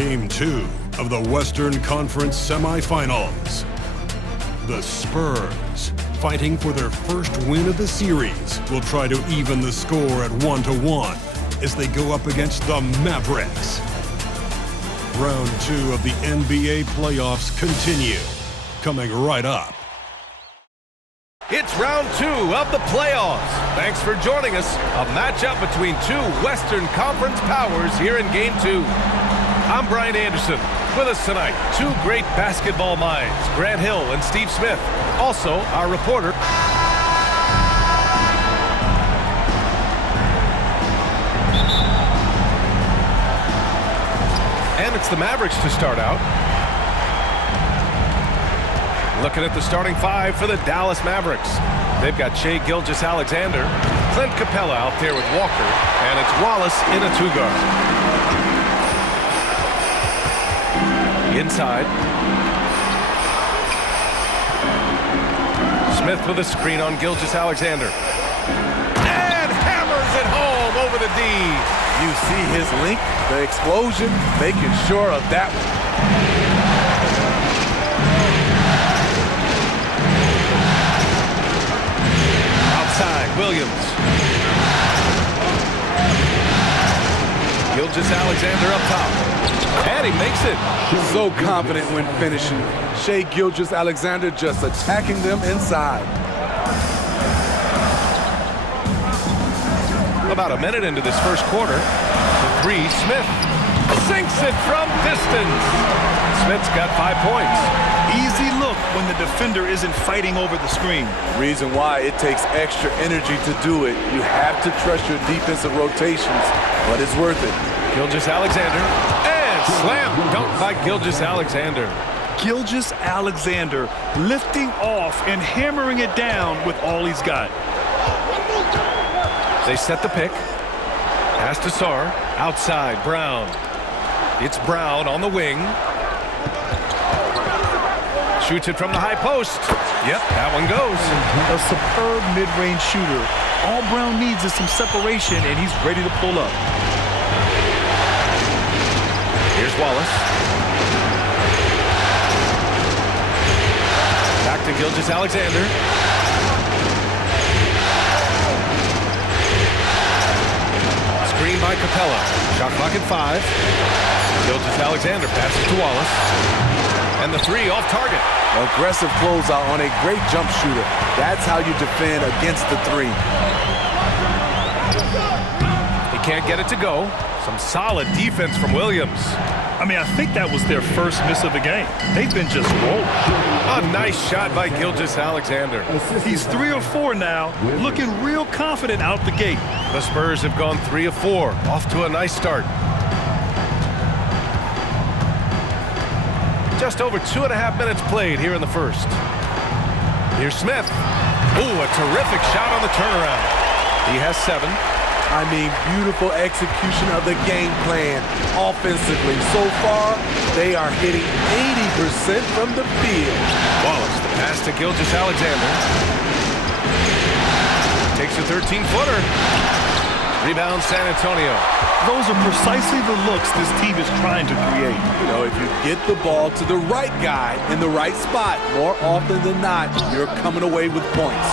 Game 2 of the Western Conference semifinals. The Spurs, fighting for their first win of the series, will try to even the score at 1-1 as they go up against the Mavericks. Round 2 of the NBA playoffs continue, coming right up. It's round 2 of the playoffs. Thanks for joining us. A matchup between two Western Conference powers here in Game 2. I'm Brian Anderson. With us tonight, two great basketball minds, Grant Hill and Steve Smith. Also, our reporter. And it's the Mavericks to start out. Looking at the starting five for the Dallas Mavericks. They've got Shai Gilgeous-Alexander, Clint Capella out there with Walker, and it's Wallace in a two-guard. Inside. Smith with a screen on Gilgeous-Alexander. And hammers it home over the D. You see his length, the explosion, making sure of that one. Williams. Gilgeous-Alexander up top. And he makes it. So confident when finishing. Shai Gilgeous-Alexander just attacking them inside. About a minute into this first quarter. The three, Smith sinks it from distance. Smith's got 5 points. Easy look when the defender isn't fighting over the screen. Reason why it takes extra energy to do it. You have to trust your defensive rotations, but it's worth it. Gilgeous-Alexander, and slam dunk by Gilgeous-Alexander. Gilgeous-Alexander lifting off and hammering it down with all he's got. They set the pick. Pass to Sarr, outside, Brown. It's Brown on the wing. Shoots it from the high post. Yep, that one goes. A superb mid-range shooter. All Brown needs is some separation, and he's ready to pull up. Here's Wallace. Back to Gilgeous-Alexander. Screen by Capella. Shot clock at 5. Gilgeous-Alexander passes to Wallace. And the three off target. Aggressive closeout on a great jump shooter. That's how you defend against the three. He can't get it to go. Some solid defense from Williams. I mean, I think that was their first miss of the game. They've been just rolling. A nice shot by Gilgeous-Alexander. He's 3 of 4 now, looking real confident out the gate. The Spurs have gone 3 of 4. Off to a nice start. Just over 2.5 minutes played here in the first. Here's Smith. Ooh, a terrific shot on the turnaround. He has 7. I mean, beautiful execution of the game plan offensively. So far, they are hitting 80% from the field. Wallace, the pass to Gilgeous-Alexander. Takes a 13-footer. Rebound, San Antonio. Those are precisely the looks this team is trying to create. You know, if you get the ball to the right guy in the right spot, more often than not, you're coming away with points.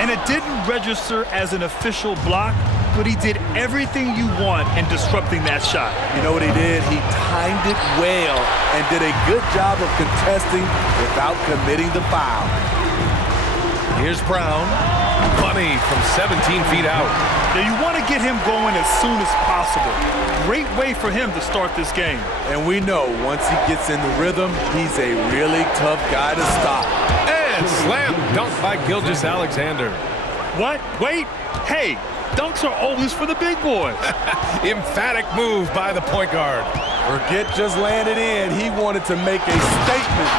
And it didn't register as an official block, but he did everything you want in disrupting that shot. You know what he did? He timed it well and did a good job of contesting without committing the foul. Here's Brown. Money from 17 feet out. Now you want to get him going as soon as possible. Great way for him to start this game. And we know once he gets in the rhythm, he's a really tough guy to stop. And slam dunk by Gilgeous-Alexander. What? Wait. Hey, dunks are always for the big boys. Emphatic move by the point guard. Forget just laying it in. He wanted to make a statement.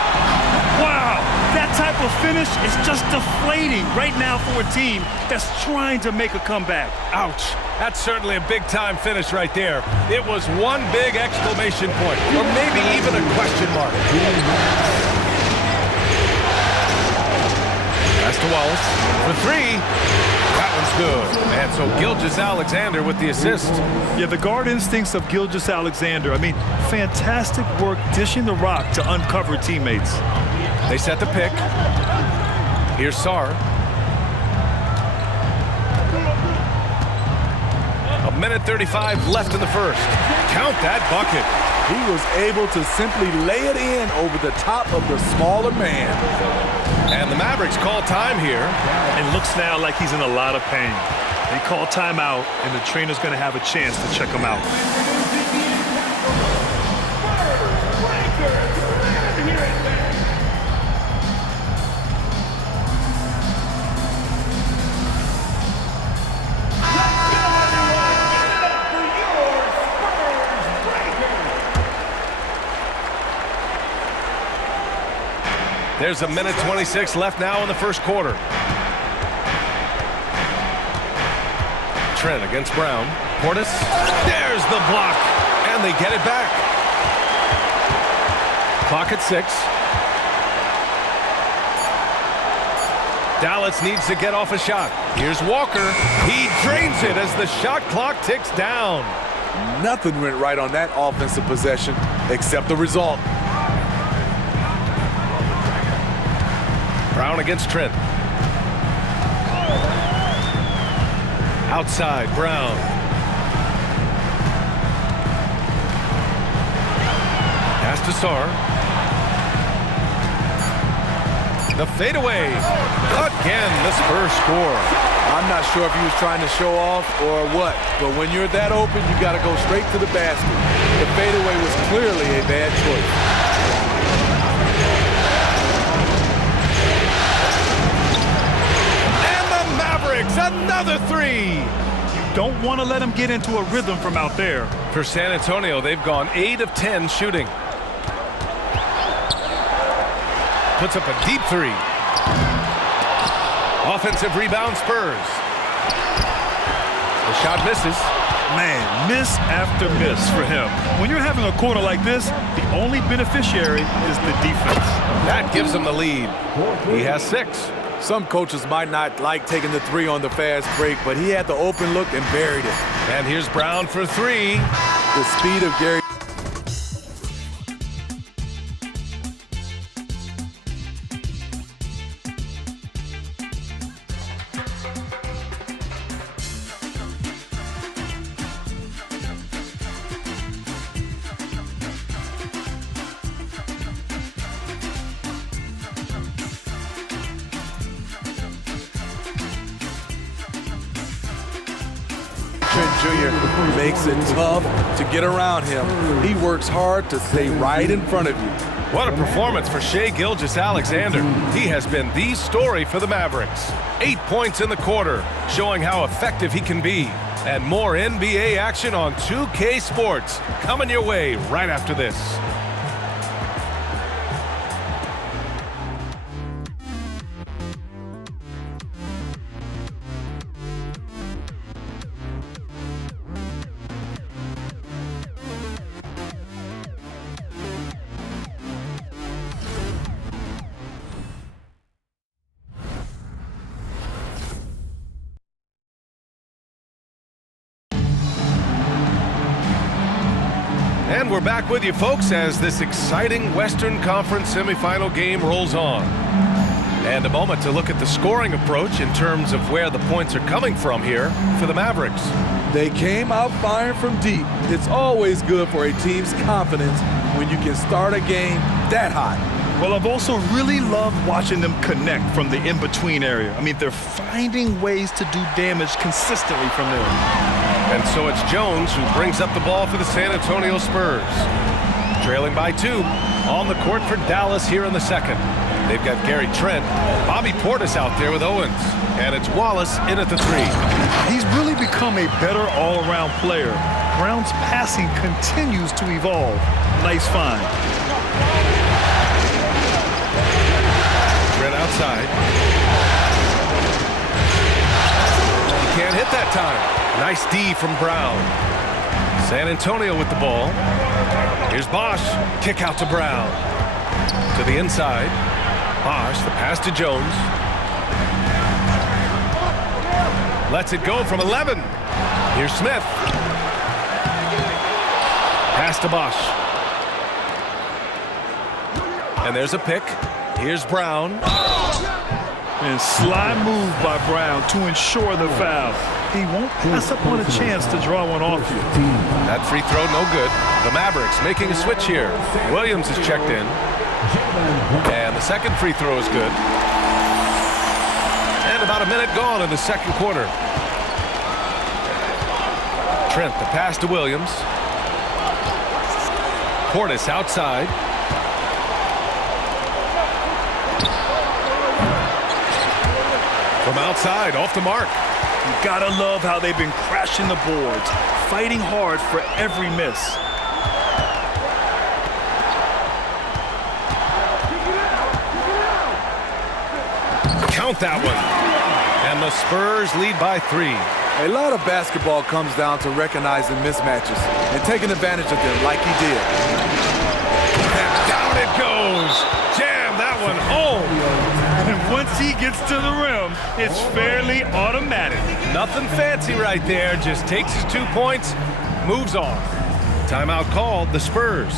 Wow, that type of finish is just deflating right now for a team that's trying to make a comeback. Ouch. That's certainly a big-time finish right there. It was one big exclamation point, or maybe even a question mark. Pass to Wallace for 3. That one's good. And so Gilgeous-Alexander with the assist. Yeah, the guard instincts of Gilgeous-Alexander. I mean, fantastic work dishing the rock to uncover teammates. They set the pick. Here's Sarr. A minute 35 left in the first. Count that bucket. He was able to simply lay it in over the top of the smaller man. And the Mavericks call time here. It looks now like he's in a lot of pain. They call timeout, and the trainer's going to have a chance to check him out. There's a minute 26 left now in the first quarter. Trent against Brown. Portis. There's the block. And they get it back. Clock at 6. Dallas needs to get off a shot. Here's Walker. He drains it as the shot clock ticks down. Nothing went right on that offensive possession except the result. Brown against Trent. Outside, Brown. Pass to Sarr. The fadeaway. Again, the Spurs score. I'm not sure if he was trying to show off or what, but when you're that open, you got to go straight to the basket. The fadeaway was clearly a bad choice. Another three. You don't want to let him get into a rhythm from out there. For San Antonio, they've gone 8 of 10 shooting. Puts up a deep three. Offensive rebound, Spurs. The shot misses. Man, miss after miss for him. When you're having a quarter like this, the only beneficiary is the defense. That gives him the lead. He has 6. Some coaches might not like taking the three on the fast break, but he had the open look and buried it. And here's Brown for 3. The speed of Gary. Jr. makes it tough to get around him. He works hard to stay right in front of you. What a performance for Shai Gilgeous-Alexander. He has been the story for the Mavericks. 8 points in the quarter, showing how effective he can be. And more NBA action on 2K Sports coming your way right after this. And we're back with you, folks, as this exciting Western Conference semifinal game rolls on. And a moment to look at the scoring approach in terms of where the points are coming from here for the Mavericks. They came out firing from deep. It's always good for a team's confidence when you can start a game that hot. Well, I've also really loved watching them connect from the in-between area. I mean, they're finding ways to do damage consistently from there. And so it's Jones who brings up the ball for the San Antonio Spurs. Trailing by 2 on the court for Dallas here in the second. They've got Gary Trent, Bobby Portis out there with Owens, and it's Wallace in at the 3. He's really become a better all-around player. Brown's passing continues to evolve. Nice find. Trent outside. He can't hit that time. Nice D from Brown. San Antonio with the ball. Here's Bosch. Kick out to Brown. To the inside. Bosch, the pass to Jones. Lets it go from 11. Here's Smith. Pass to Bosch. And there's a pick. Here's Brown. And sly move by Brown to ensure the foul. He won't pass up on a chance to draw one off you. That free throw, no good. The Mavericks making a switch here. Williams is checked in. And the second free throw is good. And about a minute gone in the second quarter. Trent, the pass to Williams. Portis outside. From outside, off the mark. You gotta love how they've been crashing the boards, fighting hard for every miss. Count that one. And the Spurs lead by 3. A lot of basketball comes down to recognizing mismatches and taking advantage of them like he did. And down it goes. Jam that one home. And once he gets to the rim, it's fairly automatic. Nothing fancy right there. Just takes his 2 points, moves on. Timeout called, the Spurs.